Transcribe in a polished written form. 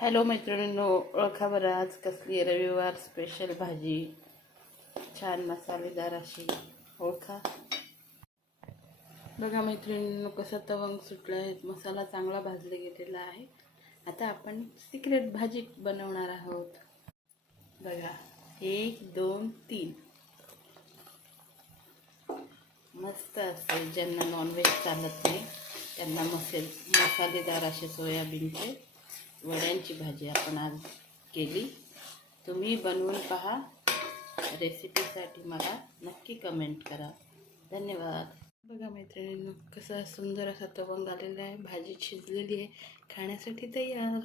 Hello मैत्रिणींनो, ओळखा बरं आज कसली रविवार स्पेशल भाजी, छान मसालेदार अशी. ओळखा बघा मैत्रिणींनो, कसं तवंग सुटलं आहे, मसाला चांगला भाजला गेलेला आहे. आता आपण सिक्रेट भाजी बनवणार आहोत. बघा, 1 2 3 मस्त असेल. ज्यांना नॉनव्हेज चालत नाही त्यांना मसालेदार असे सोयाबीनचे वड्यांची भाजी आपण आज केली. तुम्ही बनवून पहा. रेसिपीसाठी मला नक्की कमेंट करा. धन्यवाद. बघा मैत्रिणींनो, कसा सुंदर असा तवंग आलेला आहे. भाजी शिजलेली आहे, खाण्यासाठी तयार.